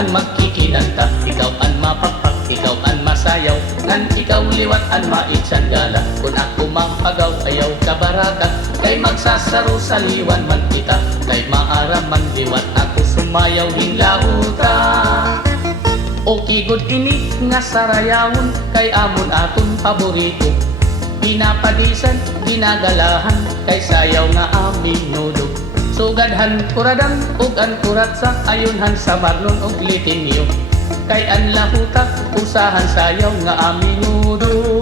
an magkikinanta, ikaw an mapapak, ikaw an masayaw, ngan ikaw liwat an maitsan gala. Kung ako mapagaw ayaw kabaraka, kay magsasaro sa liwan man kita, kay maaraman liwat ako sumayaw hinlauta. Okay good ini nga sarayawon, kay amon aton paborito, pinapadisan, ginagalahan, kay sayaw nga aming nudo. Sugadhan kuradan ug an kuratsa, ayunhan sa marnon ug litinyo, kay an lahuta usahan sayaw nga aming nudo.